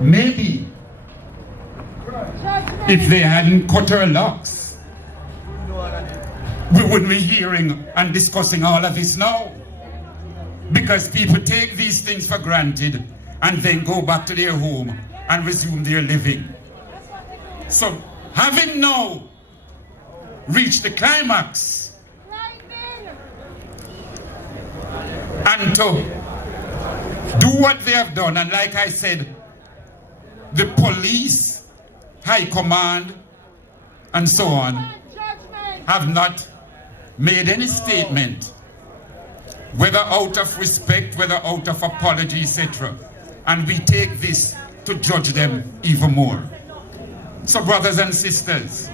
Maybe if they hadn't cut her locks, we wouldn't be hearing and discussing all of this now. Because people take these things for granted and then go back to their home and resume their living. So, having now reached the climax and to do what they have done, and like I said, the police, high command, and so on, have not made any statement, whether out of respect, whether out of apology, etc. And we take this to judge them even more. So brothers and sisters,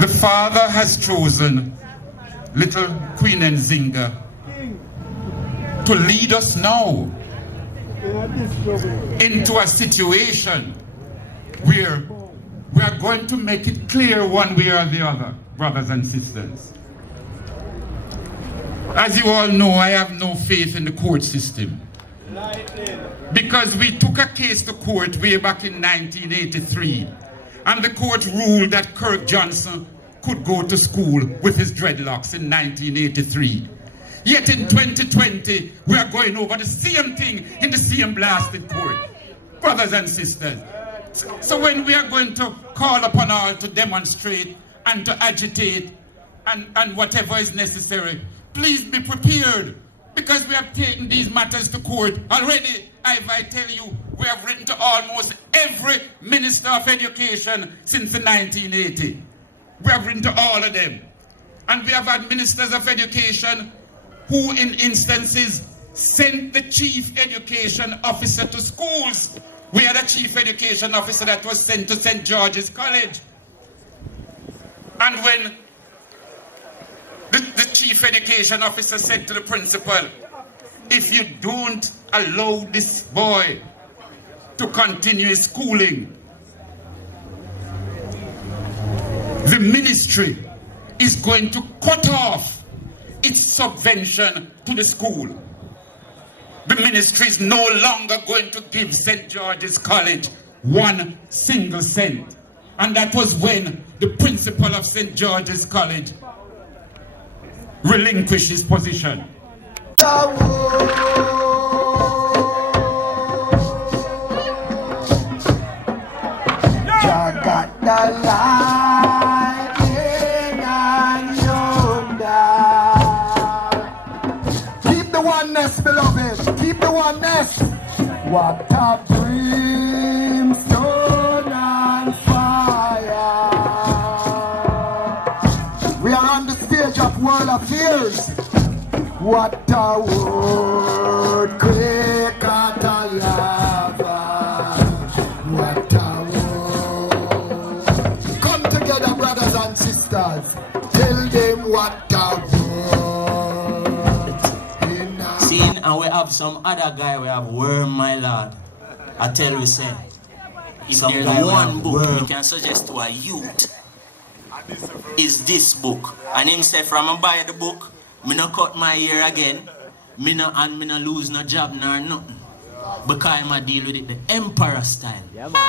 the Father has chosen little Queen Nzinga to lead us now into a situation where we are going to make it clear one way or the other, brothers and sisters. As you all know, I have no faith in the court system. Because we took a case to court way back in 1983, and the court ruled that Kirk Johnson could go to school with his dreadlocks in 1983. Yet in 2020, we are going over the same thing in the same blasted court. Brothers and sisters, so when we are going to call upon all to demonstrate and to agitate and whatever is necessary, please be prepared, because we have taken these matters to court already. If I tell you, we have written to almost every Minister of Education since the 1980. We have written to all of them. And we have had Ministers of Education who in instances sent the Chief Education Officer to schools. We had a Chief Education Officer that was sent to St. George's College. And when the Chief Education Officer said to the principal, if you don't allow this boy to continue his schooling, the ministry is going to cut off its subvention to the school. The ministry is no longer going to give St. George's College 1 single cent. And that was when the principal of St. George's College relinquished his position. Jah got the lightning and yonder. Keep the oneness, beloved. Keep the oneness. What a brimstone and fire. We are on the stage of World Affairs. What a word, quick at a lava. What a word. Come together, brothers and sisters. Tell them what a word. Seeing, and we have some other guy, we have Worm, my lord. I tell you, say, if Some there's guy one will book worm. we can suggest to a youth, is this book. And him say, from I buy the book, me no cut my hair again, me no lose no job nor nothing. Because I'm a deal with it the emperor style. Yeah, man.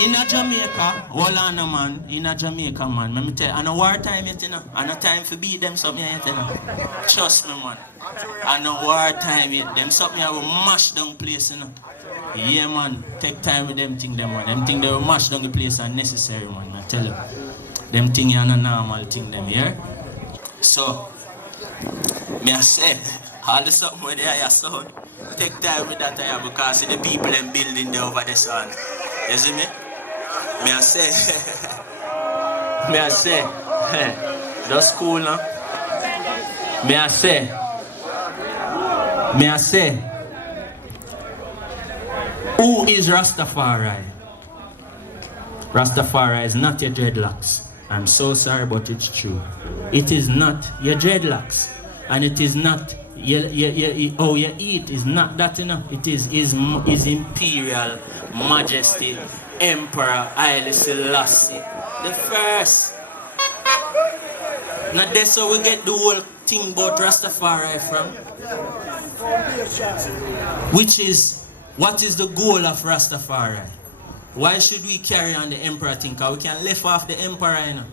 In a Jamaica, hold on man, in a Jamaica man, let me tell you, and a wartime yet, you know, and a time for beat them something yet, you know. Trust me man. And a wartime yet, them something I will mash down place, you know. Yeah man, take time with them thing them man. Them thing they will mash down the place are necessary man, I tell you. Them thing are not normal thing them, yeah? So, me I say, all the something where they are your son, take time with that here because the people them building there over the sun. You see me? Me I say, that's cool now. Me I say, who is Rastafari? Rastafari is not your dreadlocks. I'm so sorry, but it's true. It is not your dreadlocks. And it is not how you eat is not that enough. It is his Imperial Majesty Emperor Haile Selassie the first. Now that's how we get the whole thing about Rastafari from. Which is, what is the goal of Rastafari? Why should we carry on the emperor thing? Because we can lift off the emperor, you know,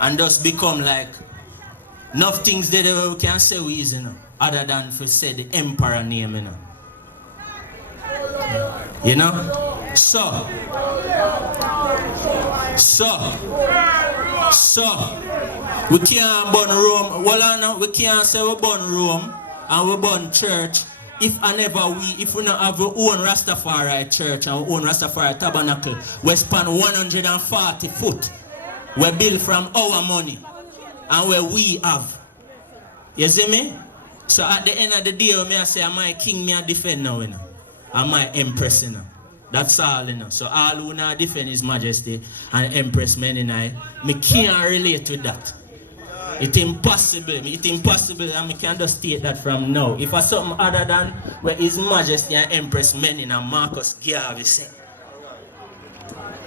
and just become like, enough things that we can say we is, you know, other than for say the emperor name, you know. You know? So, we can't burn Rome. Well, we can't say we burn Rome and we burn church if we don't have our own Rastafari church and our own Rastafari tabernacle. We span 140 foot. We build from our money and where we have. You see me? So at the end of the day, I say, am I king, me a defend now, you know? Am I empress, you know? That's all, you know. So all who now defend His Majesty and Empress Meninai, me can't relate with that. It's impossible and I can just state that from now. If I something other than where His Majesty and Empress Menin and Marcus Garvey say,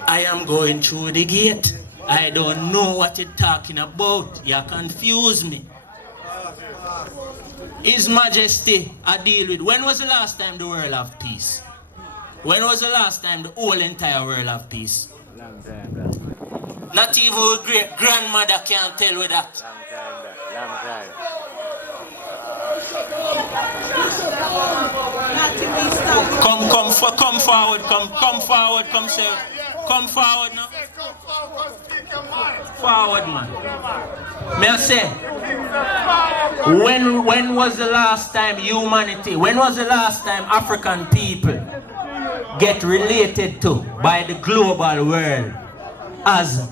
I am going through the gate. I don't know what you're talking about. You confuse me. His Majesty, I deal with. When was the last time the world have peace? When was the last time the whole entire world have peace? Long time, bro. Not even a great grandmother can tell with that. Long time. Come forward, come forward, come forward now. Forward, man. May I say, when was the last time humanity, when was the last time African people get related to by the global world as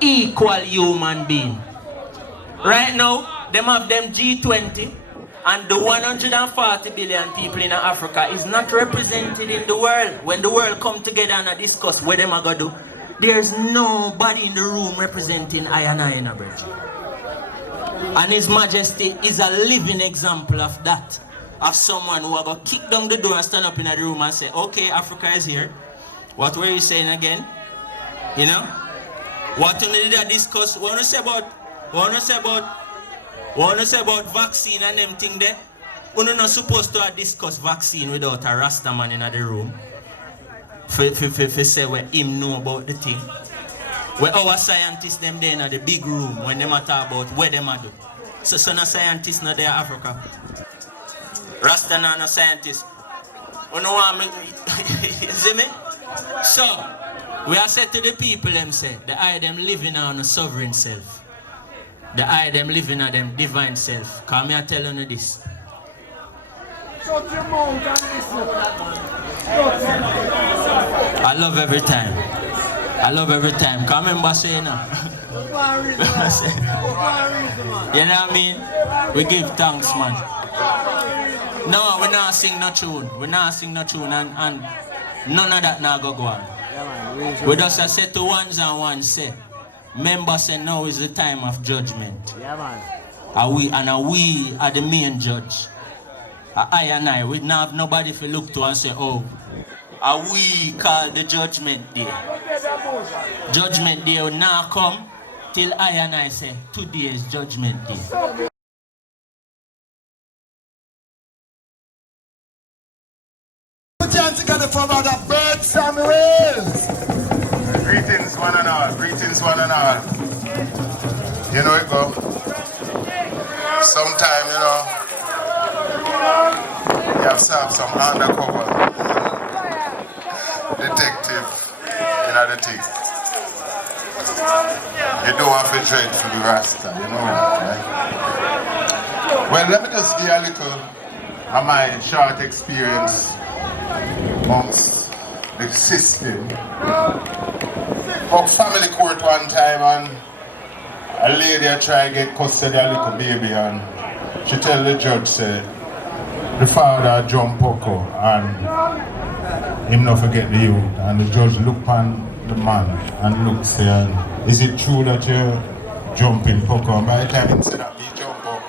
equal human being? Right now, them have them G20 and the 140 billion people in Africa is not represented in the world. When the world come together and discuss what them are going to do, there's nobody in the room representing I and I in a bridge. And His Majesty is a living example of that. Of someone who are going to kick down the door and stand up in the room and say, okay, Africa is here. What were you saying again? You know? What you need to discuss? What you say about vaccine and them thing there? We're not supposed to discuss vaccine without a Rasta man in the room. For say where him know about the thing. Where our scientists them there in the big room when they talk about where them are do. So no scientists not there in Africa. Rasta no scientists. You know what I mean? You see me? So we are said to the people them say, the eye them living on a sovereign self. The eye them living on them divine self. Come here tell you this. I love every time. I love every time. Come remember saying now. You know what I mean? We give thanks, man. No, we not sing no tune. We not sing no tune and none of that now go on. We just say to ones and ones say, members say now is the time of judgment. Yeah, man. We are the main judge. I and I, we don't have nobody to look to and say, oh, are we called the judgment day? Judgment day will not come till I and I say, today is judgment day. Put your hands together for Brother Bert Samuels. Greetings one and all, greetings one and all. You know it go. Sometime, you know, you have to have some undercover detective in the thing. You don't have to dread for the Rasta, you know that, right? Well, let me just give a little of my short experience amongst the system. Fuck family court one time and a lady try to get custody of a little baby and she tell the judge say the father jump Poco and him not forget the youth, and the judge look on the man and look say, is it true that you're jumping Poco? And by the time he said that me jump up,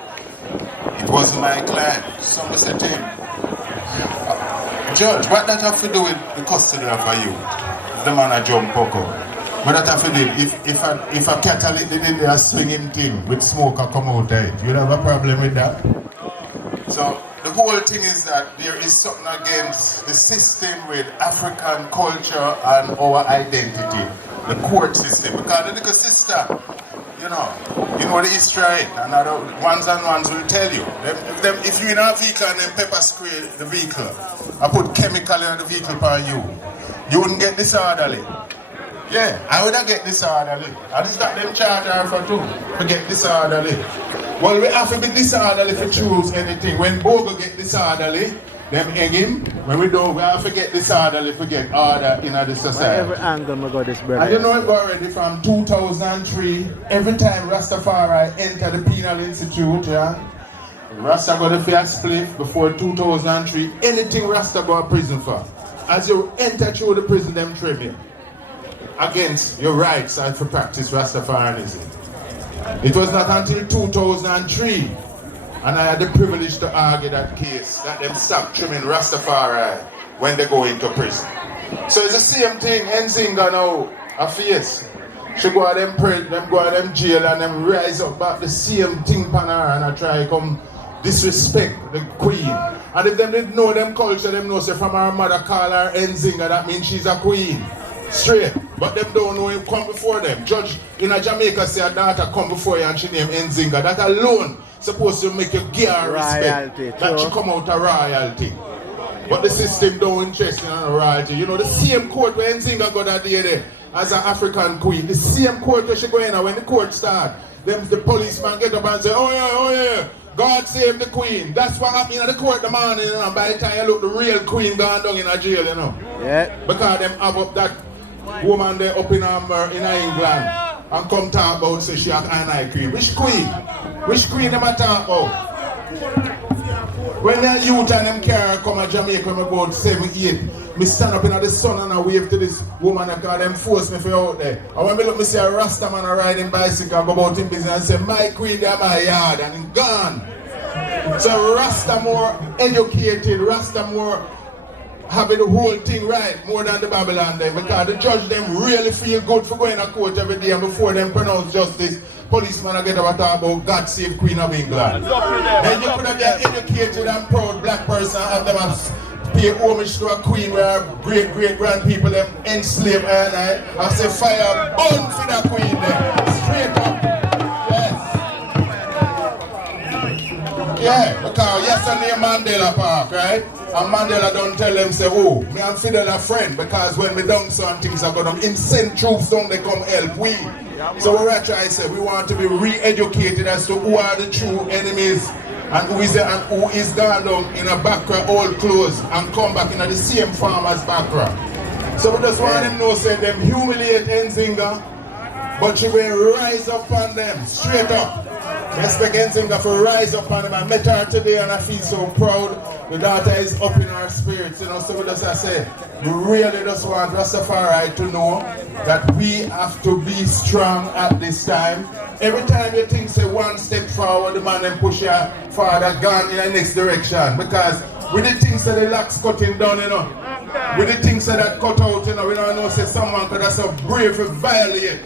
it wasn't my client. Somebody said to him, Judge, what that have to do with the custody of a youth? The man a jump Poco. What that have to do if a catalytic in there swinging thing with smoke come out of it, you have a problem with that? So the whole thing is that there is something against the system with African culture and our identity, the court system. Because the little sister, you know the history, and other ones will tell you. If you're in a vehicle and then pepper spray the vehicle, I put chemical in the vehicle for you wouldn't get disorderly. Yeah, I would have get disorderly. I just got them charged for too. Forget disorderly. Well, we have to be disorderly if we choose anything. When Bogle get disorderly, them hang him. When we don't, we have to get disorderly if we get order in the society. Every angle I got this brother. And you know it already from 2003, every time Rastafari enter the penal institute, yeah, Rasta got a fair split before 2003, anything Rasta go to prison for. As you enter through the prison, them trim you against your rights and for practice Rastafarianism. It was not until 2003, and I had the privilege to argue that case, that them stop trimming Rastafari when they go into prison. So it's the same thing Nzinga now a face. She go out them prison, them go out them jail and them rise up back the same thing pan her and I try come disrespect the queen. And if them didn't know them culture, them know say from her mother call her Nzinga, that means she's a queen. Straight. But them don't know him come before them. Judge in a Jamaica say a daughter come before you and she name Nzinga. That alone supposed to make you give her respect. Royalty, that she come out of royalty. But the system don't interest in her royalty. You know the same court where Nzinga got that day there as an African queen. The same court where she go in when the court start. Them the policeman get up and say, oh yeah. God save the queen. That's what happened in the court the morning, and by the time you look, the real queen gone down in a jail, you know. Yeah. Because them have up that woman there up in England and come talk about say she have an eye queen. Which queen? Which queen them a talk about? When the youth and them car come to Jamaica about 7, 8, me stand up in the sun and I wave to this woman and call them force me for out there. And when me look, me see a Rasta man riding bicycle go about in business and say, my queen there my yard, and he gone. So Rasta more educated, Rasta more having the whole thing right more than the Babylon them, because the judge them really feel good for going to court every day and before them pronounce justice, policeman get up and talk about God save Queen of England. Then you could have been educated and proud black person and them have pay homage to a queen where our great-great-grand people them enslaved and say fire burn for that queen there. Straight up. Yes. Yeah, because yesterday Mandela Park, right? And Mandela don't tell them, say, oh, me and Fidel a friend, because when we done some things I got them, in send troops down, they come help we. So what I try to say, we want to be re-educated as to who are the true enemies and who is gone down in a background, all clothes, and come back in the same farmer's background. So we just want them to know, say, them humiliate Nzinga, but she will rise up on them, straight up. Respect Nzinga for rise up on them. I met her today and I feel so proud. The daughter is up in her spirits, you know, so we just say, we really just want Rastafari to know that we have to be strong at this time. Every time you think, say, one step forward, the man then push you farther, gone in the next direction. Because with the things that the locks cutting down, you know, with the things that cut out, you know, we don't know, say someone could have so brave to violate,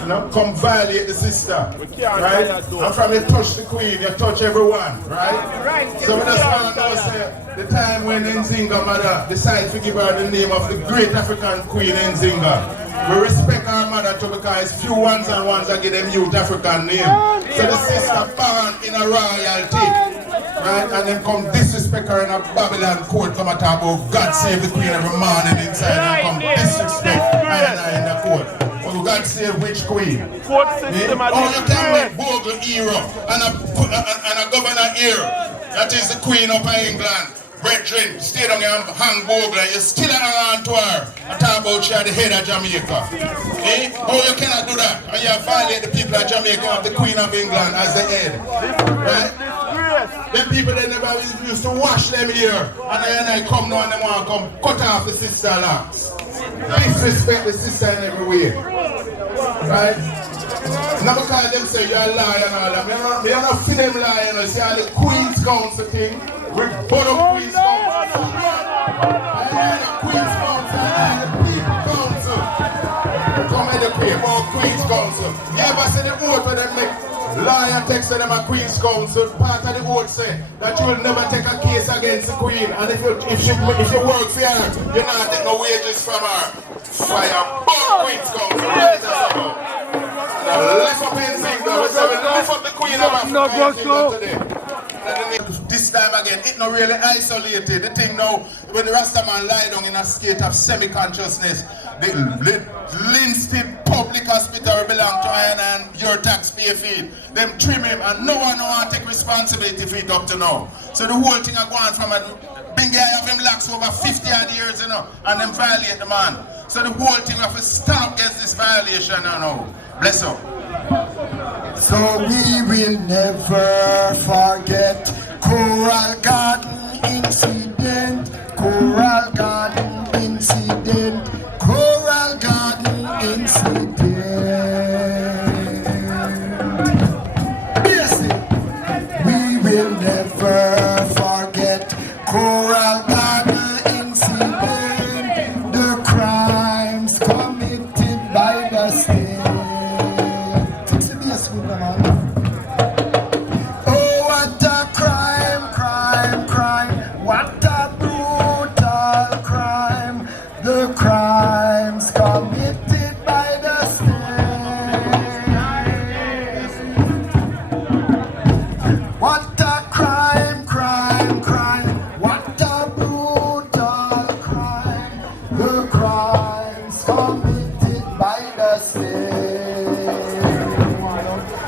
you know, come violate the sister, right? And from you touch the queen, you touch everyone, right? So we just want to know, say, the time when Nzinga mother decided to give her the name of the great African queen Nzinga. We respect our mother too, because few ones and ones that give them youth African name. So the sister born in a royalty. Right? And then come disrespect her in a Babylon court, come and talk about God save the queen every morning inside and come disrespect her in the court. Oh, God save which queen? Court system. Oh, you can make Bogle era and a governor era. That is the queen of England. Brethren, stay down here and hang Bogle, you still hang on to her and talk about she at the head of Jamaica. Eh? Oh, you cannot do that. And you violate the people of Jamaica of the Queen of England as the head. Right? Them people they never used to wash them here. And I come now and they want to come cut off the sister locks. Disrespect the sister in every way. Right? Now because them say you're a liar and all that. You're not for them lying. You see all the Queen's Council thing. We put up Queen's Council. And the Queen's Council and the People's Council. Come in the people of Queen's Council. You ever see the vote where they make Lawyer texted them a Queen's Council. Part of the vote say that you will never take a case against the Queen. And if you work for her, you're not taking no wages from her. Fire bomb Queen's Council. Lift up in Zimbabwe. We say we lift up the Queen of Africa today. This time again, it not really isolated. The thing now, when the Rastaman lie down in a state of semi-consciousness, the Linstead Public Hospital belong to Iron and your taxpayer fee. Them trim him and no one want to take responsibility for it up to now. So the whole thing are going from a big guy of him locks over 50 odd years, you know, and them violate the man. So the whole thing have to stand up against this violation, you know. Bless up. So we will never forget Coral Garden incident, Coral Garden incident, Coral Garden incident. Yes, we will never forget Coral Garden incident, the crimes committed by the state. Oh, what a crime, crime, crime. What a brutal crime. The crimes committed by the state. What a crime, crime, crime. What a brutal crime. The crimes committed by the state.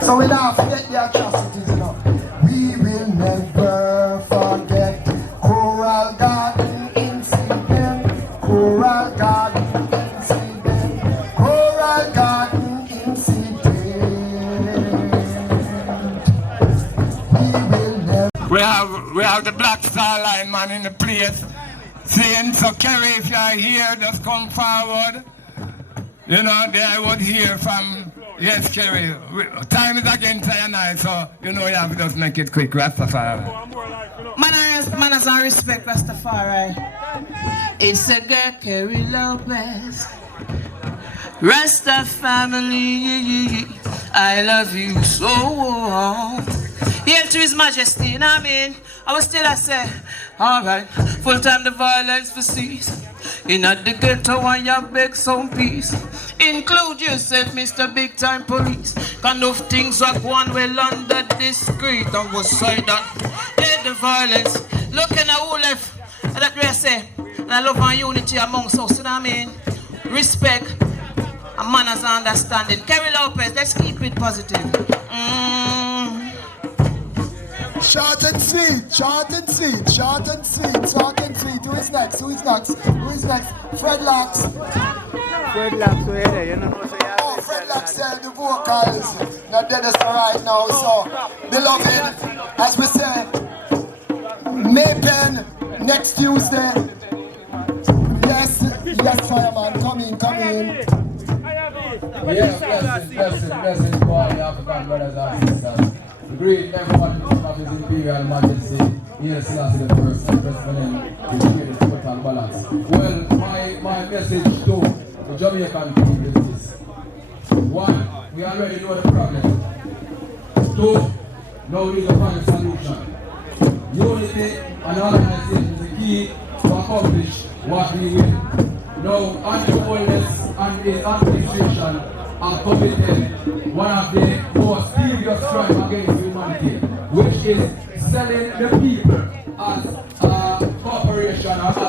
So we don't forget the atrocities, you know. We will never forget Coral Garden incident, Coral Garden incident, Coral Garden incident. We will never. We have the Black Star Line man in the place. Saying, so Kerry, if you're here, just come forward. You know, I would hear from, yes, Kerry, time is against I and I, so you know you have to just make it quick, Rastafari. Manners and respect, Rastafari. It's a girl, Kerry Lopez. Rasta family, I love you so. Hail to His Majesty, you know what I mean? I was still I say, alright, full time the violence for cease. In at the ghetto and you beg some peace. Include yourself, Mr. Big Time Police. Kind of things are going well under discreet. I was side that. Yeah, the violence. Looking at who left. That's what I say. And I love our unity amongst us, you know what I mean? Respect and manners and understanding. Kerry Lopez, let's keep it positive. Short and sweet, short and sweet, short and sweet, short and sweet. Who is next? Who is next? Who is next? Fred Locks. Fred Locks, where are you? Know, so oh, Fred Locks said the vocals. Not dead as right now, so beloved, as we say, Maypen next Tuesday. Yes, yes, fireman, come in, come in. Yes, blessings to all the African brothers and sisters. We greet everyone of His Imperial Majesty, here Selassie the First, President, to create the total balance. Well, my message to the Jamaican people is this. One, we already know the problem. Two, now we need to find a solution. Unity and organization is the key to accomplish what we will. Now, anti-holiness and his administration are committed one of the most serious crimes against humanity, which is selling the people as a corporation or as a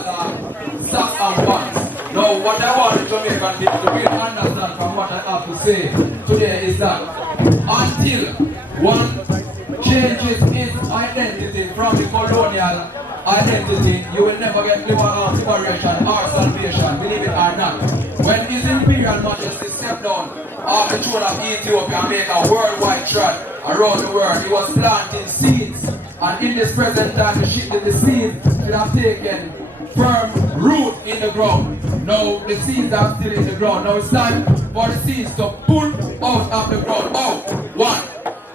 stock and bonds. Now, what I want the Jamaican people to really understand from what I have to say today is that until one changes its identity from the colonial identity, you will never get liberation or salvation, believe it or not. When His Imperial Majesty stepped down off the throne of Ethiopia and make a worldwide trot around the world, he was planting seeds, and in this present time the seeds should have taken firm root in the ground. Now the seeds are still in the ground. Now it's time for the seeds to pull out of the ground. One.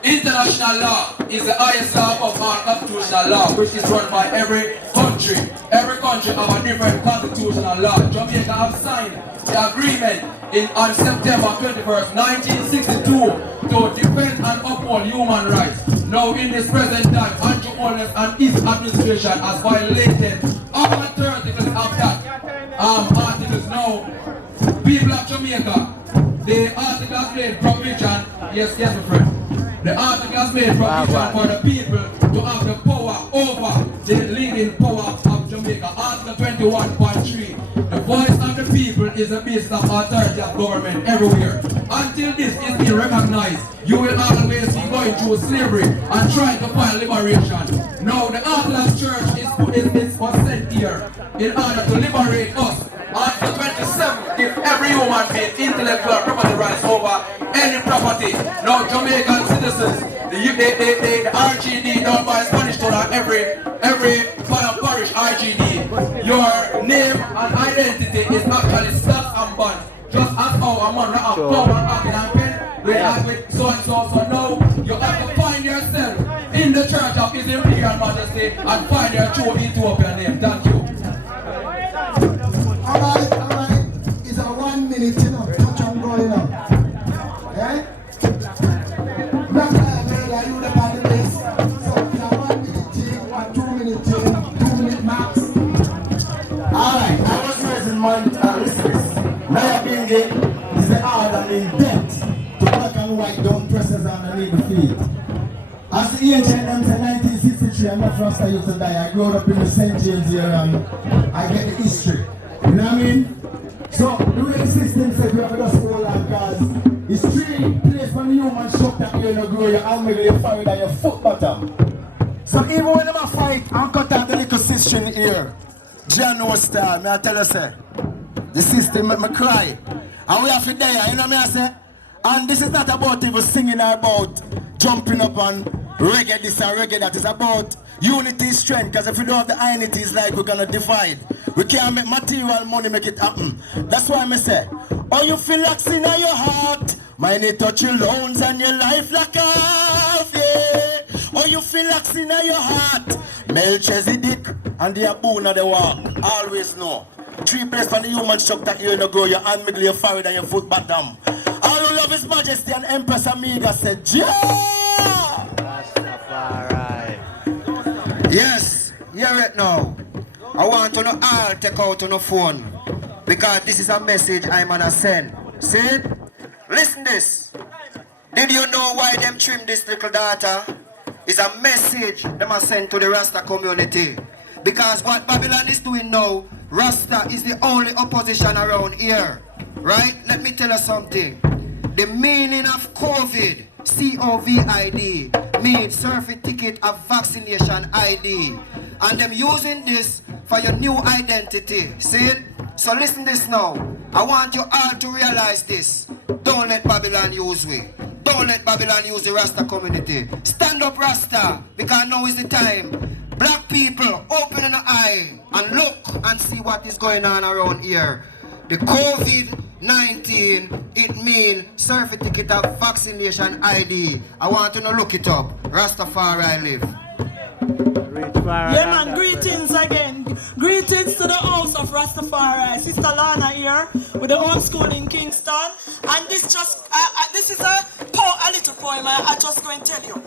International law is the highest law of our constitutional law, which is run by every country. Every country have a different constitutional law. Jamaica have signed the agreement on September 21st, 1962 to defend and uphold human rights. Now in this present time, Andrew Holness and his administration has violated all 30 articles of that articles. Now, people of Jamaica, the article has made provision, yes my friend. The article has made provision for the people to have the power over the leading power of Jamaica. Article 21.3. The voice of the people is the base of authority of government everywhere. Until this is being recognized, you will always be going through slavery and trying to find liberation. Now the Orthodox Church is sent here in order to liberate us. Article 27 gives every human being intellectual property rights over any property. Now Jamaican citizens, the RGD done by Spanish town on every parish RGD. Your name and identity is actually stocks and bonds. Just as how a man have power and pen with so and so. So now you have to find yourself in the church of His Imperial Majesty and find your true Ethiopian name. Thank you. Alright. It's a 1 minute, you know. Touch and go, you know. Eh? Black Lion, you the body base. So it's a 1 minute thing, 2 minute thing, 2 minute max. Alright, I was raised in listeners. Nayabingi is the art and in depth to black and white down presses underneath the feet. As the ancient them say 1963, I'm not Rasta used to die. I grew up in the St. James here and I get the history. You know what I mean? So the way the system says we have to just hold on because it's 3 places when the human shock that you don't grow your arm, your forehead and your foot bottom. So even when them a fight and cut out the little system here, John no star, may I tell you say, the system make me cry. And we have to die, you know what I say? And this is not about even singing or about jumping up on reggae this and reggae that. It's about unity, strength, because if we don't have the unity, it's like we're gonna divide. We can't make material money make it happen. That's why I say, oh, you feel like sin in your heart, mine it touch your loans and your life like off, yeah. Oh, you feel like sin in your heart, Melchizedek and the Abuna the walk, always know. 3 places on the human struck that you know grow, your hand middle, your forehead and your foot bottom. All who love His Majesty and Empress Amiga said, yeah! Rastafari. Yes, hear it now. I want to know all take out on the phone because this is a message I'm gonna send. See? Listen this. Did you know why them trim this little data? It's a message them are sent to the Rasta community. Because what Babylon is doing now, Rasta is the only opposition around here. Right? Let me tell you something. The meaning of COVID, COVID, means surfeit ticket of vaccination ID. And them using this for your new identity. See? So listen this now. I want you all to realize this. Don't let Babylon use we. Don't let Babylon use the Rasta community. Stand up, Rasta, because now is the time. Black people, open an eye and look and see what is going on around here. The COVID-19, it means surfeit ticket of vaccination ID. I want you to look it up. Rastafari live. Yeah man, greetings again. Greetings to the house of Rastafari. Sister Lana here with the home school in Kingston. And this just, this is a little poem I'm just going to tell you.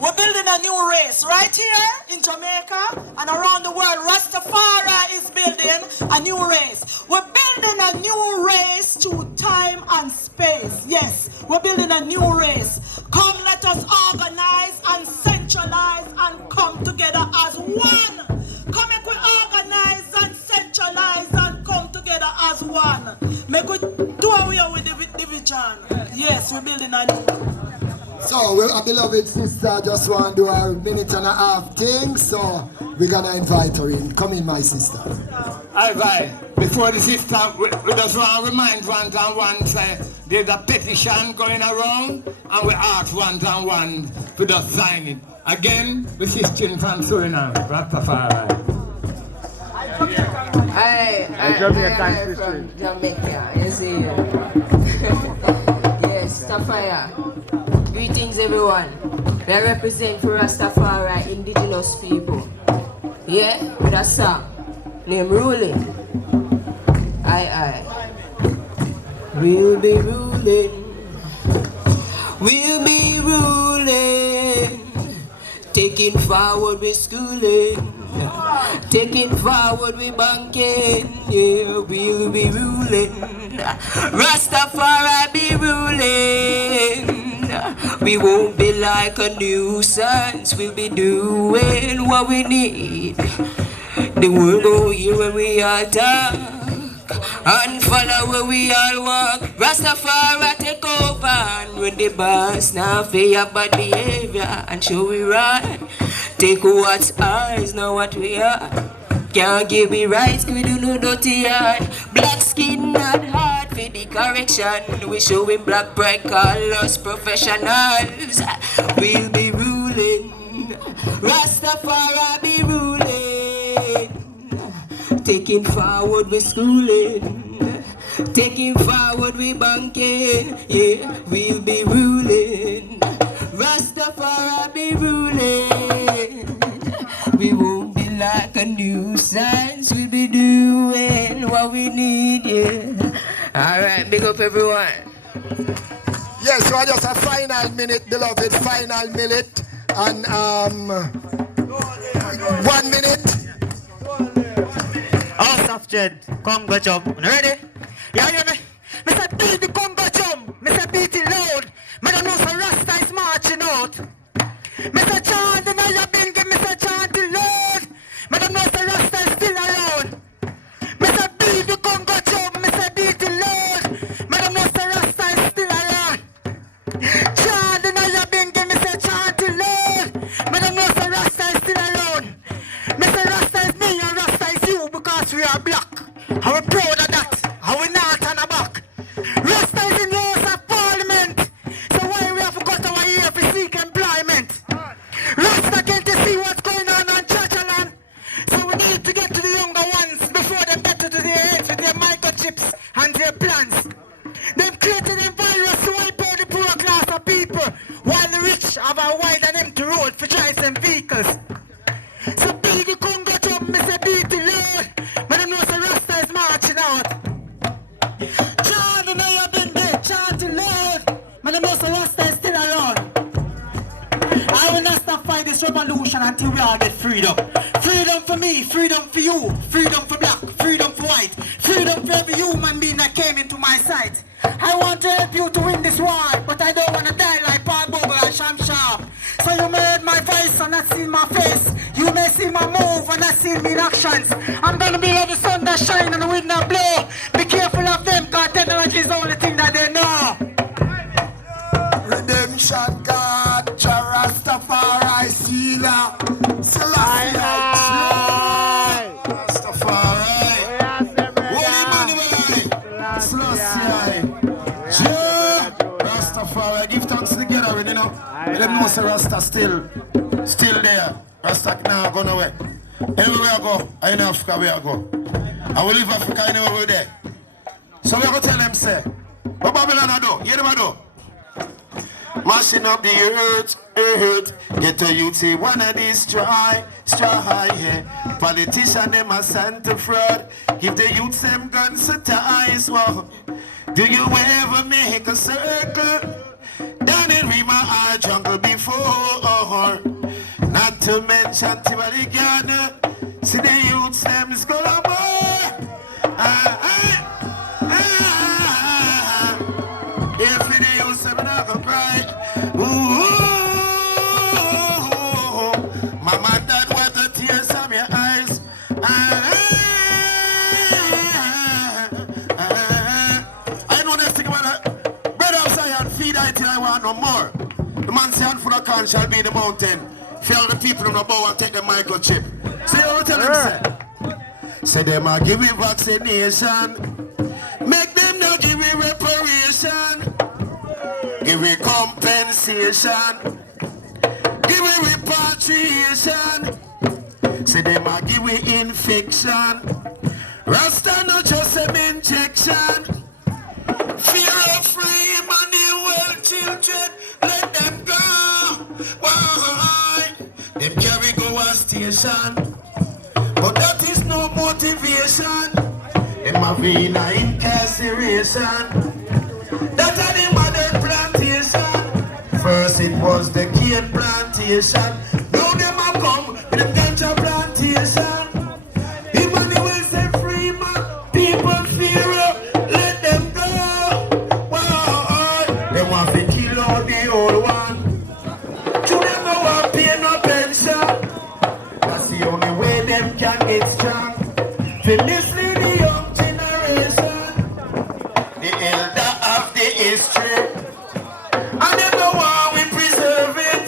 We're building a new race right here in Jamaica and around the world. Rastafari is building a new race. We're building a new race through time and space. Yes, we're building a new race. Come, let us organize and centralize and come together as one. Come, make we organize and centralize and come together as one. Make we do away with the division. Yes, we're building a new. So, well, our beloved sister just want to do a minute and a half thing, so we're gonna invite her in. Come in, my sister. Alright, before the sister, we just want to remind one and one, say, there's a petition going around, and we ask one and one to just sign it. Again, the sister from Suriname, Rastafari. Hi, I'm from Jamaica, you see. Yes, Rastafari. Greetings everyone. We represent for Rastafari indigenous people. Yeah, with a song named Ruling. Aye. We'll be ruling. we'll be ruling. Taking forward with schooling. Taking forward with banking. Yeah, we'll be ruling. Rastafari be ruling. We won't be like a nuisance. We'll be doing what we need. The world go hear when we all talk and follow where we all walk. Rastafari take over, and when the boss now fear bad behavior and show we right. Take what's ours, not what we are. Can't give me rights, we do no dirty art. Black skin not hard for the correction. We showing black pride, call us professionals. We'll be ruling. Rastafari be ruling. Taking forward with schooling. Taking forward with banking. Yeah, we'll be ruling. Rastafari be ruling. We won't be like a nuisance. We'll be doing what we need, yeah. Alright, big up everyone. Yes, so just a final minute, beloved, final minute. And 1 minute. House of Jed, Congo jump. Ready? Yeah, hear me? Mr. Beat the Congo jump. Mr. Beat it loud. Madam knows a Rasta is marching out. Mr. Chant, the Naya Bingy, Mr. Chant it loud. Madam knows a Rasta is still around. Mr. Beat the Congo jump. Mr. Beat it loud. Madam knows a Rasta is still around. Chant, the Naya Bingy, Mr. Chant it loud. Madam knows a Rasta is still around. Mr. Rasta is me and Rasta is you because we are black. And we're proud of that. And we're not on the back. Rasta is in the House of Parliament. So why we have got our ear for seek employment? Rasta can't see what's going on Churchland. So we need to get to the younger ones before they get to their heads with their microchips and their plans. They've created a virus to wipe out the poor class of people while the rich have a wide and empty road for drive them vehicles. So be the Congo jump, me say beat the Lord. But I know the Rasta is marching out. John, the know you've been there, chant the Lord. But I know the Rasta is still around. I will not stop fight this revolution until we all get freedom. Freedom for me, freedom for you, freedom for black, freedom for white, freedom for every human being that came into my sight. I want to help you to win this war, but I don't want to die like Paul Bogle and Sham Sharp. So you may hear my voice and not see my face. You may see my move and not see me in actions. I'm gonna be like the sun that shine and the wind that blow. Be careful of them, cause technology is the only thing that they know. Redemption God, Rastafari, Sila, Selassie, Rastafari, Holy Manuel, Selassie, Rastafari. Give thanks together, you know. Let them know say Rasta still there. Rasta now gone away. Anywhere I go, I in Africa where I go. I will leave Africa anywhere we're there. So we're going to tell them, say, what Babylon I do? Hear them I do? Mashing up the earth, get to youth say wanna destroy, yeah. Politician them a Santa fraud, give the youth them guns to ties, whoa. Do you ever make a circle down in Rima or jungle before? Not to mention Tibaligana, see the youth them is gonna boy. If the youth them not gonna cry. Mama and Dad wipe the tears from your eyes. I know this thing about that. Bread outside and feed I till I want no more. The man say full of corn shall be the mountain. Feel the people in the bow and take the microchip. See what tell them say them a give me vaccination. Make them now give me reparation. Give me compensation. Give me repatriation. Say them a give me infection. Rasta not just an injection. Fear of free Emmanuel children, let them go. Why? Them carry go a station. But that is no motivation. Them have been a incarceration. That are the modern plantation. was the cane plantation. Now them a come with them ganja plantation. Emmanuel said free man, people fear, let them go. Wow, they want to kill all the old one. To them no want pay no pension. That's the only way them can get strong. To mislead the young generation, the elder of the history. And them no want we preserve it.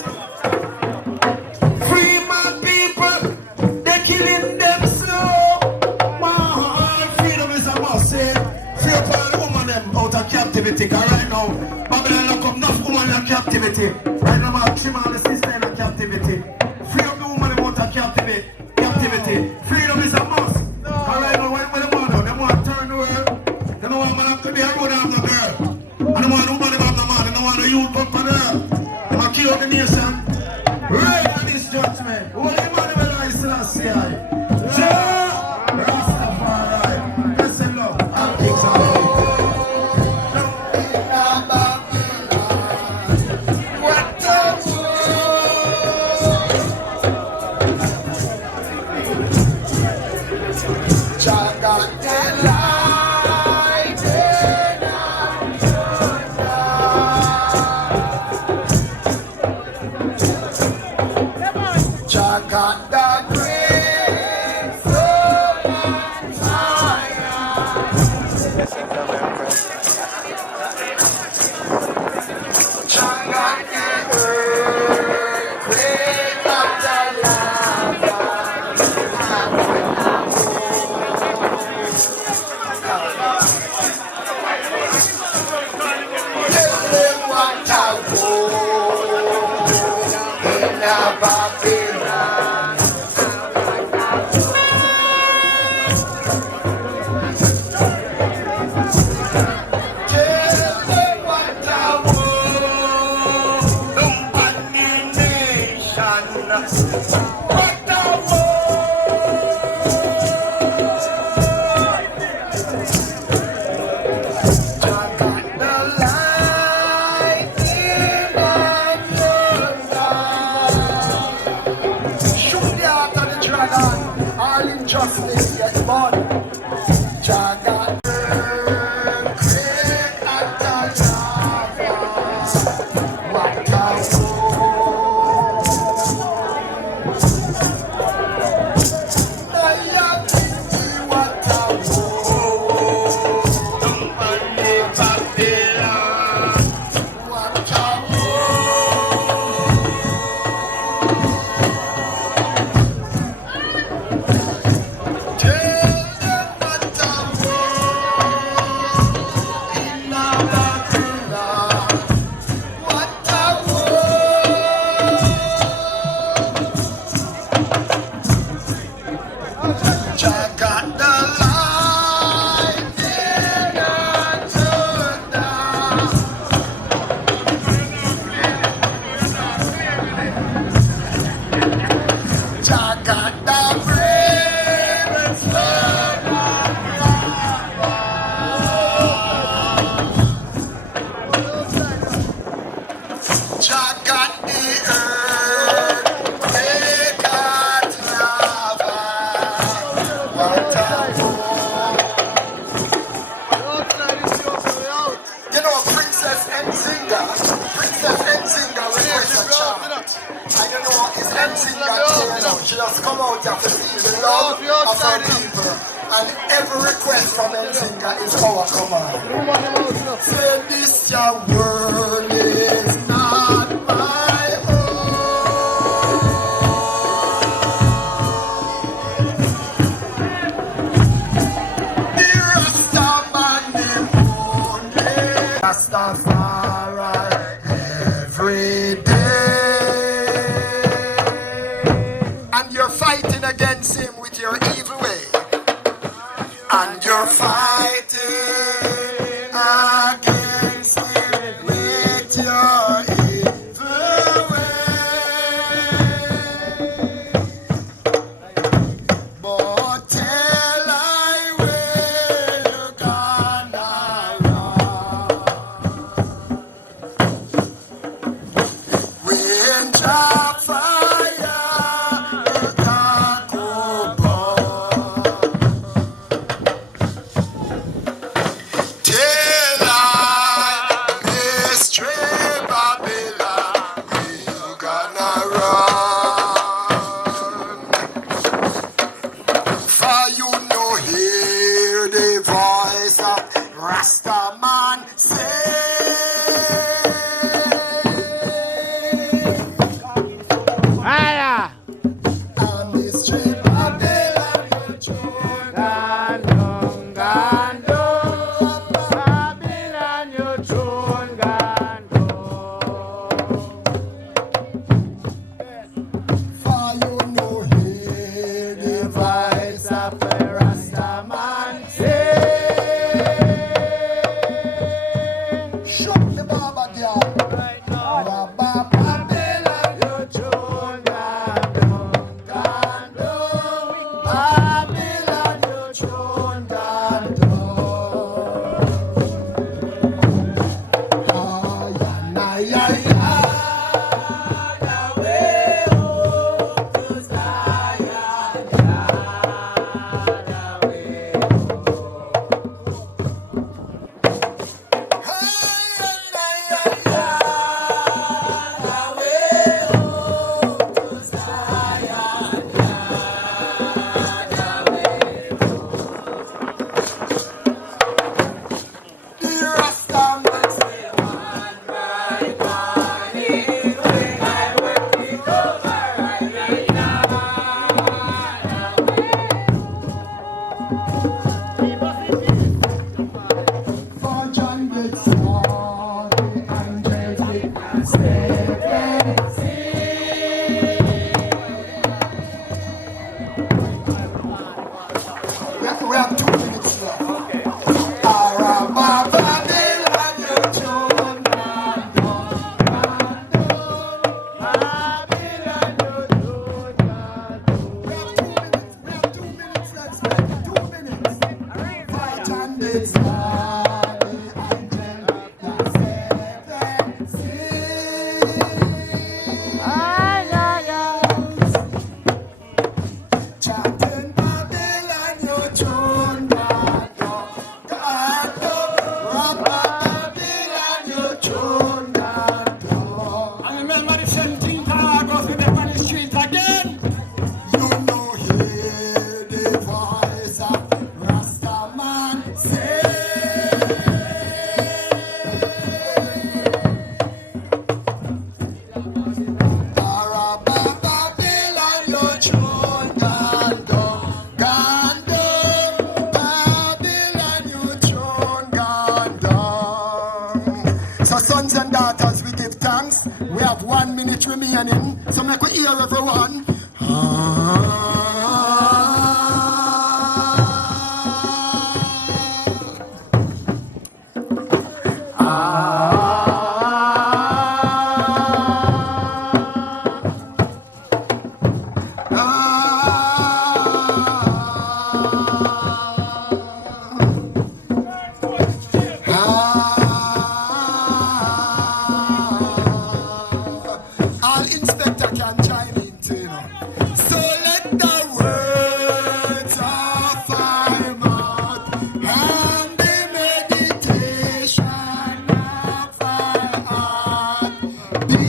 Free man people, they killing them slow. Wow, freedom is a must, say. Free up all the woman them out of captivity. Cause right now, Babylon lock up enough woman in captivity. Right now, man, trim all the sister in captivity. Free up the woman them out of captivity. Freedom is a must. Cause right now, when they want to turn the world. They don't want man to be a road and no girl. And they want the woman to have no man. They don't want the youth come for her. They want to kill out the nation. Right on this judgment. Holy Emmanuel I Selassie. Rastafari. Listen love. And kings of justice gets born. Jagat. She just come out here to see the love of her people. And every request from Enzinga is our command. Say this your world is not my own. The Rastaman them only. Rastafari every day. Fighting against him with your evil way, and you're fighting against him with your evil way. But tell I where you gonna run. We Rasta man say. Aya. On the street Babylon, you tune. Gandong, gandong, Babylon, you tune, gandong. For you know hear the voice of the Rasta man say. Shut the Baba down. Baba Babylon, you tune, gandong, gandong. Babylon, you tune, gandong. Ay, ay, ay, ay. We have 2 minutes left. So sons and daughters, we give thanks. We have 1 minute remaining. So make we hear everyone. All inspector can chime in too, you know. So let the words of our mouth and the meditation of our heart be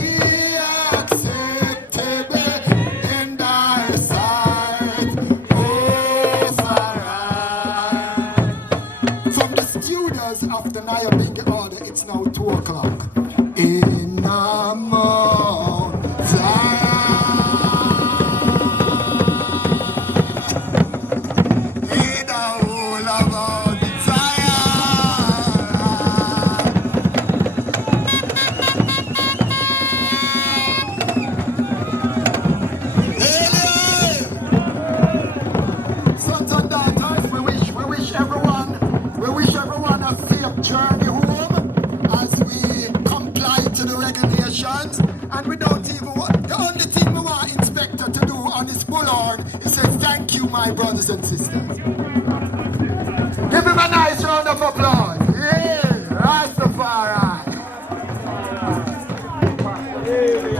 acceptable in thy sight, oh Farah. From the students of the Nayabingi order, it's now 2 o'clock. In a Mount Zion, in the whole of Mount Zion. Sons and daughters, we wish everyone a safe journey home as we comply to the regulations, and we don't even want, the only thing we want inspector to do on his bullhorn is say thank you, my brothers and sisters. Give him a nice round of applause. Yeah, Rastafari.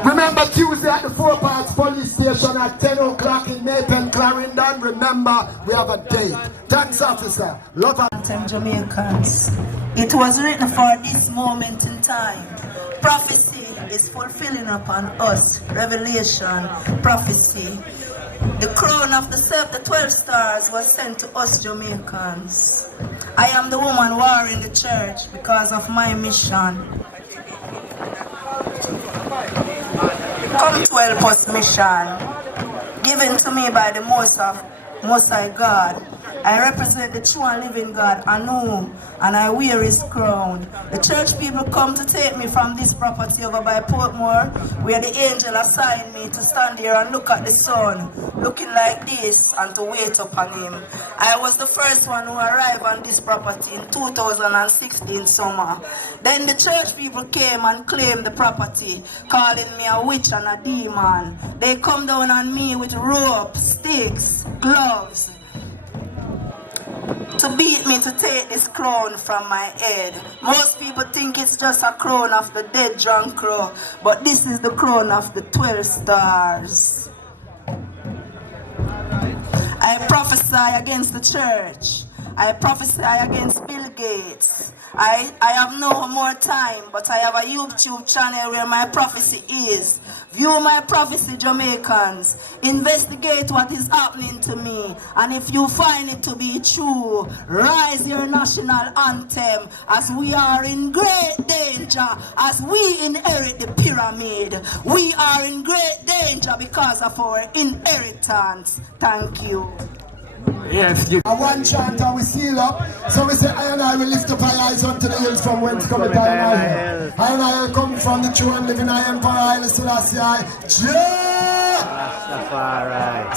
Remember Tuesday at the 4 Parts Police Station at 10 o'clock in Maypen, Clarendon. Remember, we have a date. Thanks, officer. Lot of Jamaicans. It was written for this moment in time. Prophecy is fulfilling upon us. Revelation, prophecy. The crown of the 12 stars was sent to us Jamaicans. I am the woman warring the church because of my mission. Come to help us mission, given to me by the Most High God. I represent the true and living God, Anu, and I wear his crown. The church people come to take me from this property over by Portmore, where the angel assigned me to stand here and look at the sun, looking like this, and to wait upon him. I was the first one who arrived on this property in 2016 summer. Then the church people came and claimed the property, calling me a witch and a demon. They come down on me with rope, sticks, gloves, to beat me to take this crown from my head. Most people think it's just a crown of the dead drunk crow, but this is the crown of the 12 stars. I prophesy against the church. I prophesy against Bill Gates. I have no more time, but I have a YouTube channel where my prophecy is. View my prophecy, Jamaicans. Investigate what is happening to me. And if you find it to be true, rise your national anthem, as we are in great danger as we inherit the pyramid. We are in great danger because of our inheritance. Thank you. Yes, you. And one chant and we seal up. So we say, I and I will lift up our eyes unto the hills from whence cometh our help. I and I will come from the true and living I Emperor Haile Selassie. Rastafari.